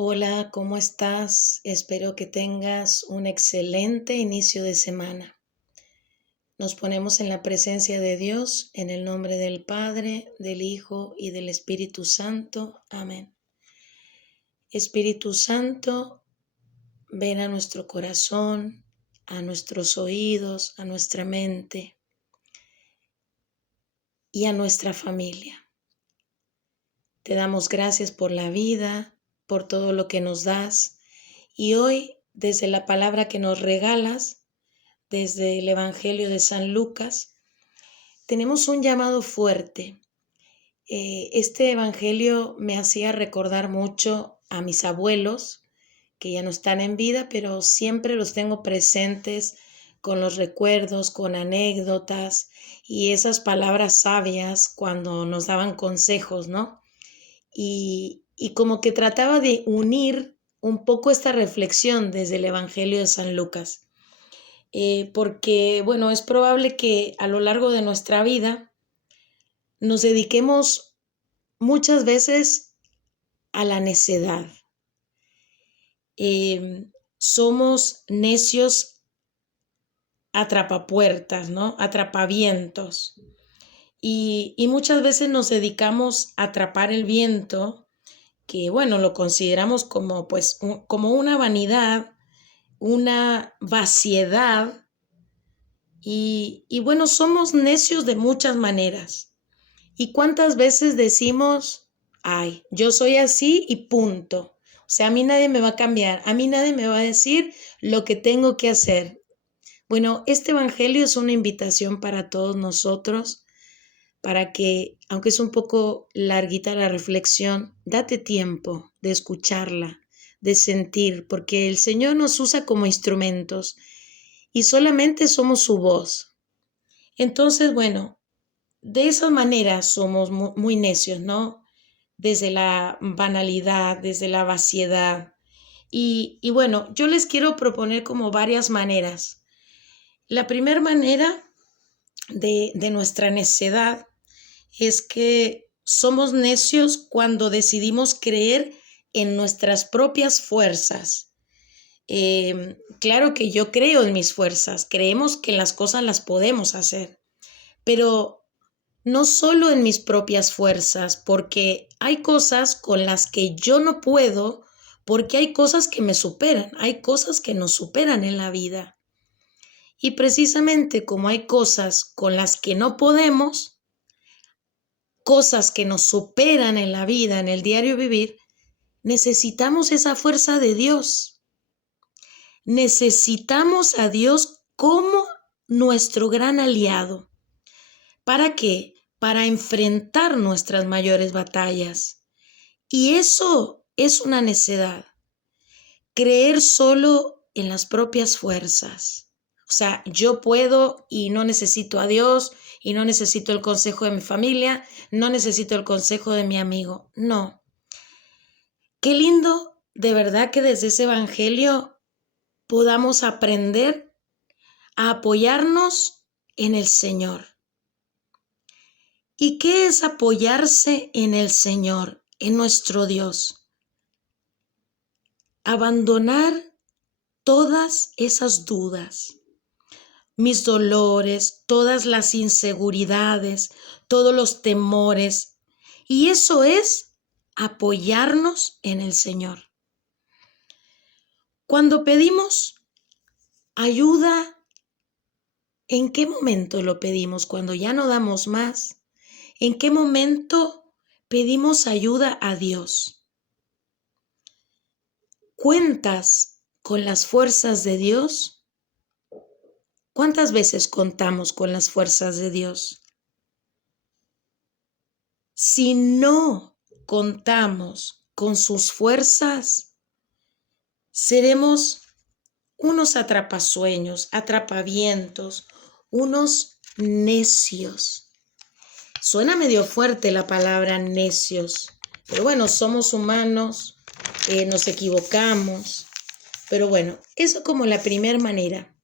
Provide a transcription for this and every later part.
Hola, ¿cómo estás? Espero que tengas un excelente inicio de semana. Nos ponemos en la presencia de Dios, en el nombre del Padre, del Hijo y del Espíritu Santo. Amén. Espíritu Santo, ven a nuestro corazón, a nuestros oídos, a nuestra mente y a nuestra familia. Te damos gracias por la vida, por todo lo que nos das y hoy, desde la palabra que nos regalas, desde el Evangelio de San Lucas, tenemos un llamado fuerte. Este Evangelio me hacía recordar mucho a mis abuelos, que ya no están en vida, pero siempre los tengo presentes con los recuerdos, con anécdotas y esas palabras sabias cuando nos daban consejos, ¿no? Y como que trataba de unir un poco esta reflexión desde el Evangelio de San Lucas. Porque, bueno, es probable que a lo largo de nuestra vida nos dediquemos muchas veces a la necedad. Somos necios atrapapuertas, ¿no? Atrapavientos. Y muchas veces nos dedicamos a atrapar el viento, que, bueno, lo consideramos como, pues, como una vanidad, una vaciedad. Y bueno, somos necios de muchas maneras. ¿Y cuántas veces decimos, ay, yo soy así y punto? O sea, a mí nadie me va a cambiar, a mí nadie me va a decir lo que tengo que hacer. Bueno, este evangelio es una invitación para todos nosotros, para que, aunque es un poco larguita la reflexión, date tiempo de escucharla, de sentir, porque el Señor nos usa como instrumentos y solamente somos su voz. Entonces, bueno, de esa manera somos muy necios, ¿no? Desde la banalidad, desde la vaciedad. Y bueno, yo les quiero proponer como varias maneras. La primera manera de nuestra necedad es que somos necios cuando decidimos creer en nuestras propias fuerzas. Claro que yo creo en mis fuerzas, creemos que las cosas las podemos hacer, pero no solo en mis propias fuerzas, porque hay cosas con las que yo no puedo, porque hay cosas que me superan, hay cosas que nos superan en la vida. Y precisamente como hay cosas con las que no podemos, cosas que nos superan en la vida, en el diario vivir, necesitamos esa fuerza de Dios. Necesitamos a Dios como nuestro gran aliado. ¿Para qué? Para enfrentar nuestras mayores batallas. Y eso es una necedad. Creer solo en las propias fuerzas. O sea, yo puedo y no necesito a Dios y no necesito el consejo de mi familia, no necesito el consejo de mi amigo. No. Qué lindo, de verdad, que desde ese evangelio podamos aprender a apoyarnos en el Señor. ¿Y qué es apoyarse en el Señor, en nuestro Dios? Abandonar todas esas dudas, mis dolores, todas las inseguridades, todos los temores. Y eso es apoyarnos en el Señor. Cuando pedimos ayuda, ¿en qué momento lo pedimos? Cuando ya no damos más. ¿En qué momento pedimos ayuda a Dios? ¿Cuentas con las fuerzas de Dios? ¿Cuántas veces contamos con las fuerzas de Dios? Si no contamos con sus fuerzas, seremos unos atrapasueños, atrapavientos, unos necios. Suena medio fuerte la palabra necios, pero bueno, somos humanos, nos equivocamos, pero bueno, eso como la primera manera.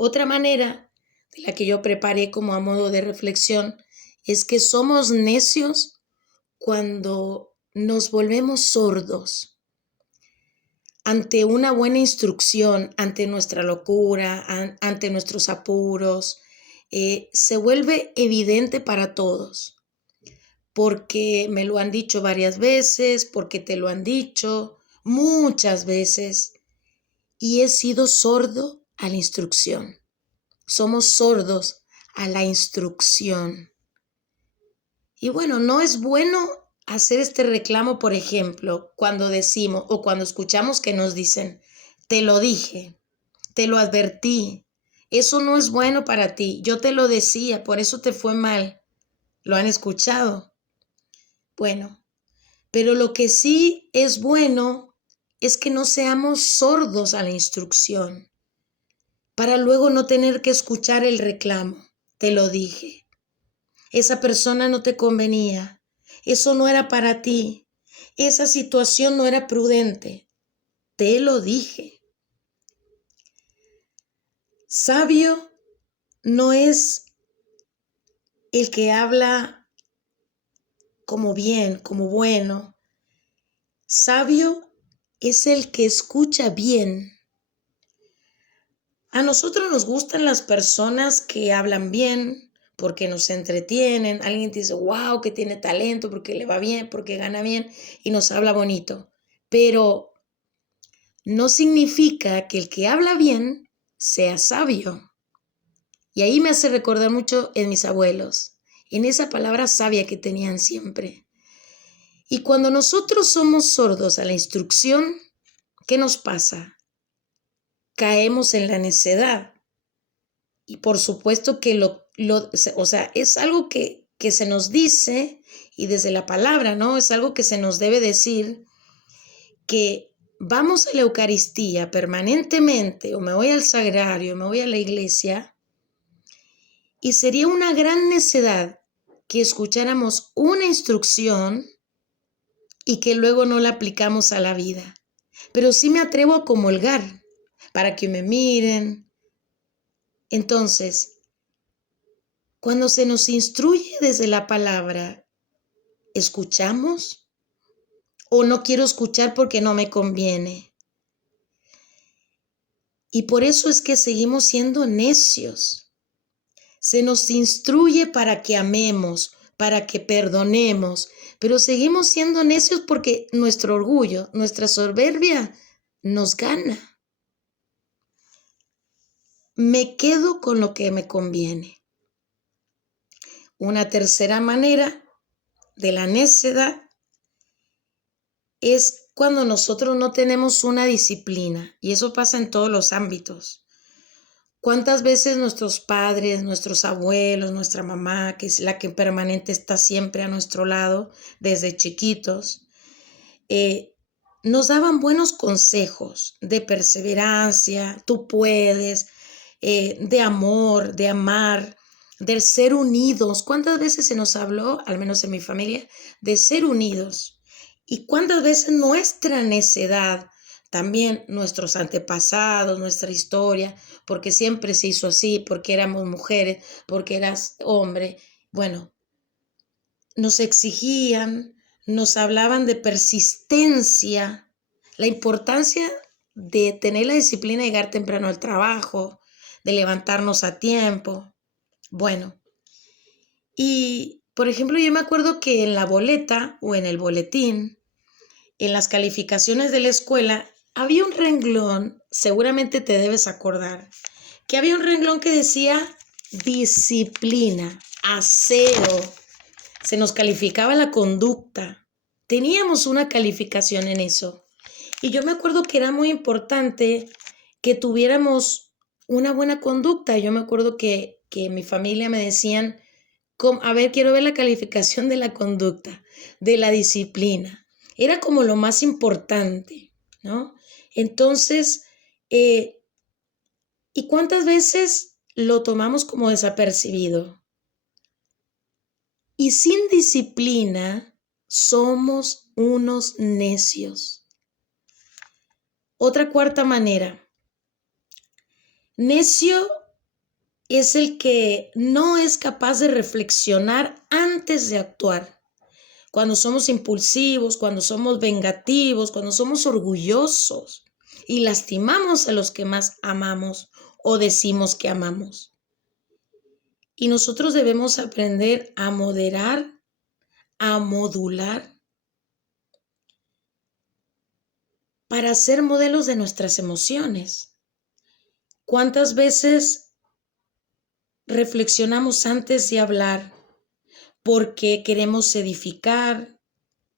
Otra manera de la que yo preparé como a modo de reflexión es que somos necios cuando nos volvemos sordos. ante una buena instrucción, ante nuestra locura, ante nuestros apuros, se vuelve evidente para todos, porque me lo han dicho varias veces, porque te lo han dicho muchas veces, y he sido sordo a la instrucción. Somos sordos a la instrucción. Y bueno, no es bueno hacer este reclamo, por ejemplo, cuando decimos o cuando escuchamos que nos dicen, te lo dije, te lo advertí, eso no es bueno para ti, yo te lo decía, por eso te fue mal. ¿Lo han escuchado? Bueno, pero lo que sí es bueno es que no seamos sordos a la instrucción, para luego no tener que escuchar el reclamo. Te lo dije. Esa persona no te convenía. Eso no era para ti. Esa situación no era prudente. Te lo dije. Sabio no es el que habla como bien, como bueno. Sabio es el que escucha bien. A nosotros nos gustan las personas que hablan bien porque nos entretienen. Alguien dice, wow, que tiene talento, porque le va bien, porque gana bien y nos habla bonito. Pero no significa que el que habla bien sea sabio. Y ahí me hace recordar mucho en mis abuelos, en esa palabra sabia que tenían siempre. Y cuando nosotros somos sordos a la instrucción, ¿qué nos pasa? Caemos en la necedad. Y por supuesto que es algo que se nos dice, y desde la palabra, ¿no? Es algo que se nos debe decir, que vamos a la Eucaristía permanentemente, o me voy al sagrario, me voy a la iglesia, y sería una gran necedad que escucháramos una instrucción y que luego no la aplicamos a la vida. Pero sí me atrevo a comulgar para que me miren. Entonces, cuando se nos instruye desde la palabra, ¿escuchamos? ¿O no quiero escuchar porque no me conviene? Y por eso es que seguimos siendo necios. Se nos instruye para que amemos, para que perdonemos, pero seguimos siendo necios porque nuestro orgullo, nuestra soberbia nos gana. Me quedo con lo que me conviene. Una tercera manera de la necedad es cuando nosotros no tenemos una disciplina, y eso pasa en todos los ámbitos. ¿Cuántas veces nuestros padres, nuestros abuelos, nuestra mamá, que es la que permanente está siempre a nuestro lado desde chiquitos, nos daban buenos consejos de perseverancia, tú puedes, de amor, de amar, del ser unidos? ¿Cuántas veces se nos habló, al menos en mi familia, de ser unidos? ¿Y cuántas veces nuestra necedad, también nuestros antepasados, nuestra historia, porque siempre se hizo así, porque éramos mujeres, porque eras hombre, bueno, nos exigían, nos hablaban de persistencia, la importancia de tener la disciplina de llegar temprano al trabajo, de levantarnos a tiempo? Bueno, y por ejemplo, yo me acuerdo que en la boleta o en el boletín, en las calificaciones de la escuela, había un renglón, seguramente te debes acordar, que había un renglón que decía disciplina, aseo. Se nos calificaba la conducta. Teníamos una calificación en eso. Y yo me acuerdo que era muy importante que tuviéramos una buena conducta. Yo me acuerdo que mi familia me decían, a ver, quiero ver la calificación de la conducta, de la disciplina. Era como lo más importante, ¿no? Entonces, ¿y cuántas veces lo tomamos como desapercibido? Y sin disciplina somos unos necios. Otra cuarta manera. Necio es el que no es capaz de reflexionar antes de actuar. Cuando somos impulsivos, cuando somos vengativos, cuando somos orgullosos. y lastimamos a los que más amamos o decimos que amamos. Y nosotros debemos aprender a moderar, a modular, para ser modelos de nuestras emociones. ¿Cuántas veces reflexionamos antes de hablar porque queremos edificar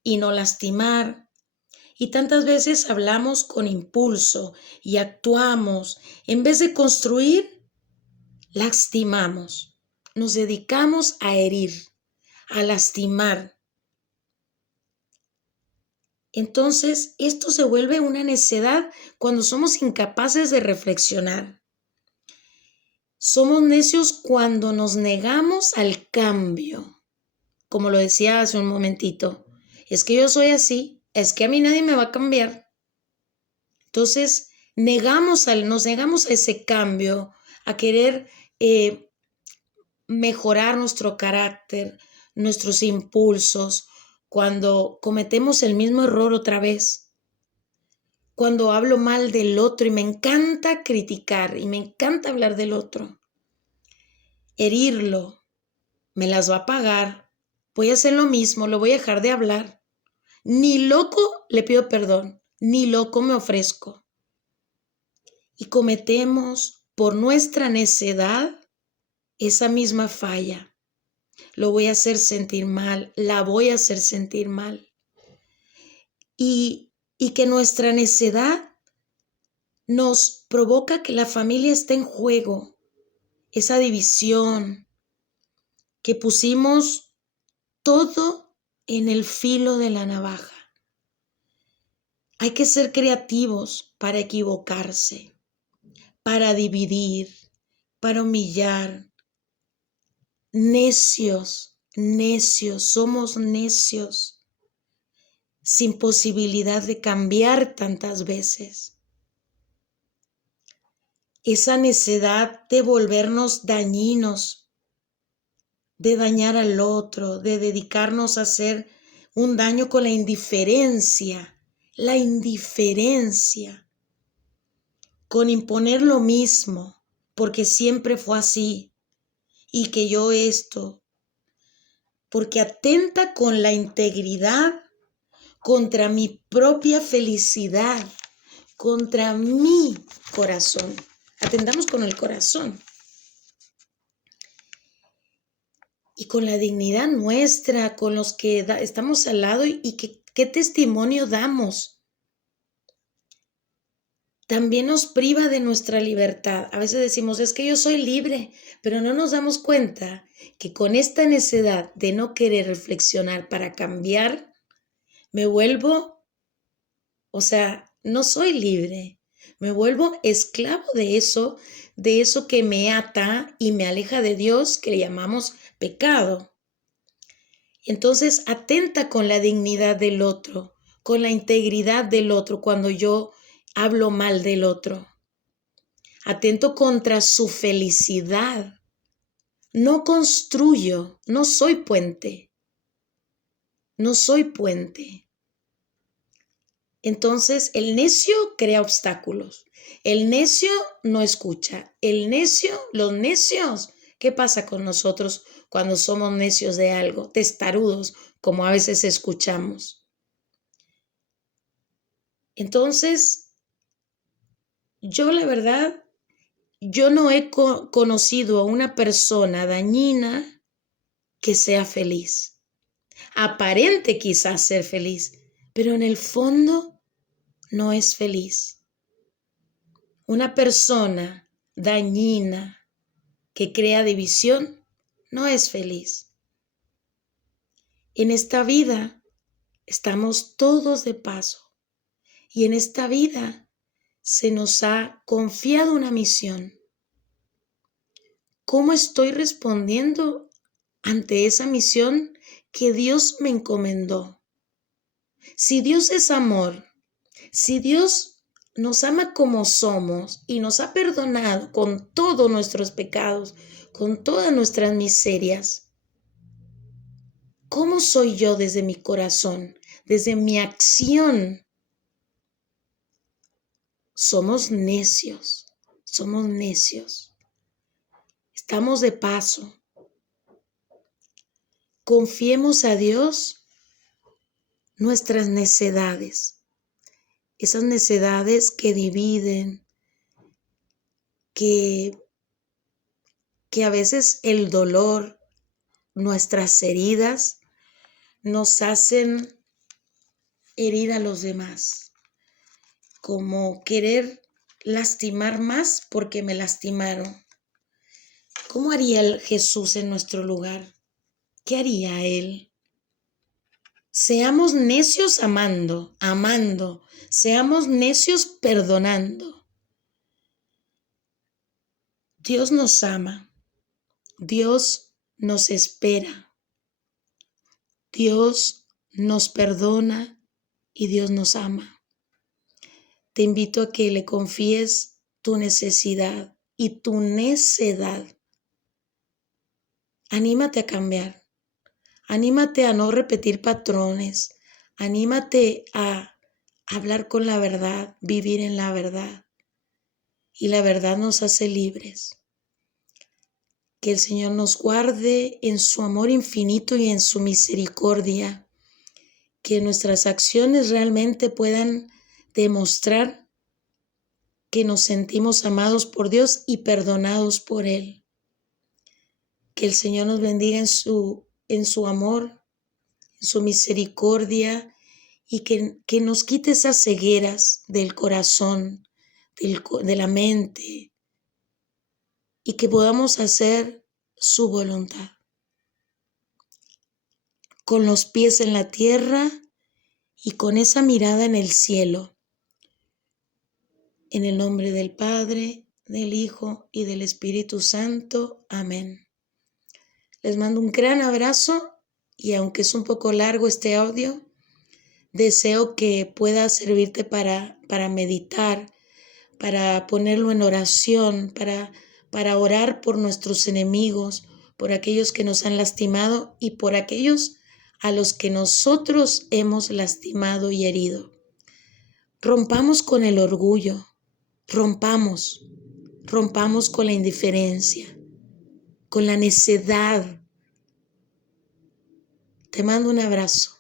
y no lastimar? Y tantas veces hablamos con impulso y actuamos. En vez de construir, lastimamos. Nos dedicamos a herir, a lastimar. Entonces, esto se vuelve una necedad cuando somos incapaces de reflexionar. Somos necios cuando nos negamos al cambio. Como lo decía hace un momentito, es que yo soy así, es que a mí nadie me va a cambiar. Entonces, nos negamos a ese cambio, a querer mejorar nuestro carácter, nuestros impulsos, cuando cometemos el mismo error otra vez, cuando hablo mal del otro y me encanta criticar y me encanta hablar del otro, herirlo, me las va a pagar, voy a hacer lo mismo, lo voy a dejar de hablar, ni loco le pido perdón, ni loco me ofrezco. Y cometemos por nuestra necedad esa misma falla. Lo voy a hacer sentir mal, la voy a hacer sentir mal. Y que nuestra necedad nos provoca que la familia esté en juego, esa división, que pusimos todo en el filo de la navaja. Hay que ser creativos para equivocarse, para dividir, para humillar. Necios, somos necios, sin posibilidad de cambiar tantas veces. Esa necedad de volvernos dañinos, de dañar al otro, de dedicarnos a hacer un daño con la indiferencia, con imponer lo mismo, porque siempre fue así, y que yo esto, porque atenta con la integridad, contra mi propia felicidad, contra mi corazón. Atendamos con el corazón y con la dignidad nuestra, con los que estamos al lado y qué testimonio damos. También nos priva de nuestra libertad. A veces decimos, es que yo soy libre, pero no nos damos cuenta que con esta necedad de no querer reflexionar para cambiar, me vuelvo, no soy libre, me vuelvo esclavo de eso que me ata y me aleja de Dios, que le llamamos pecado. Entonces, atenta con la dignidad del otro, con la integridad del otro cuando yo hablo mal del otro. Atento contra su felicidad. No construyo, no soy puente. No soy puente. Entonces, el necio crea obstáculos. El necio no escucha. Los necios, ¿qué pasa con nosotros cuando somos necios de algo? Testarudos, como a veces escuchamos. Entonces, yo la verdad, yo no he conocido a una persona dañina que sea feliz. Aparente quizás ser feliz, pero en el fondo no es feliz. Una persona dañina que crea división no es feliz. En esta vida estamos todos de paso y en esta vida se nos ha confiado una misión. ¿Cómo estoy respondiendo ante esa misión que Dios me encomendó? Si Dios es amor, si Dios nos ama como somos y nos ha perdonado con todos nuestros pecados, con todas nuestras miserias, ¿cómo soy yo desde mi corazón, desde mi acción? somos necios, somos necios. Estamos de paso. Confiemos a Dios nuestras necedades, esas necedades que dividen, que a veces el dolor, nuestras heridas, nos hacen herir a los demás, como querer lastimar más porque me lastimaron. ¿Cómo haría Jesús en nuestro lugar? ¿Qué haría Él? Seamos necios amando, seamos necios perdonando. Dios nos ama, Dios nos espera, Dios nos perdona y Dios nos ama. Te invito a que le confíes tu necesidad y tu necedad. Anímate a cambiar, anímate a no repetir patrones, anímate a hablar con la verdad, vivir en la verdad. Y la verdad nos hace libres. Que el Señor nos guarde en su amor infinito y en su misericordia. Que nuestras acciones realmente puedan demostrar que nos sentimos amados por Dios y perdonados por Él. Que el Señor nos bendiga en su amor, en su misericordia y que nos quite esas cegueras del corazón, de la mente, y que podamos hacer su voluntad. Con los pies en la tierra y con esa mirada en el cielo. En el nombre del Padre, del Hijo y del Espíritu Santo. Amén. Les mando un gran abrazo y aunque es un poco largo este audio, deseo que pueda servirte para meditar, para ponerlo en oración, para orar por nuestros enemigos, por aquellos que nos han lastimado y por aquellos a los que nosotros hemos lastimado y herido. Rompamos con el orgullo, rompamos con la indiferencia, con la necedad. Te mando un abrazo.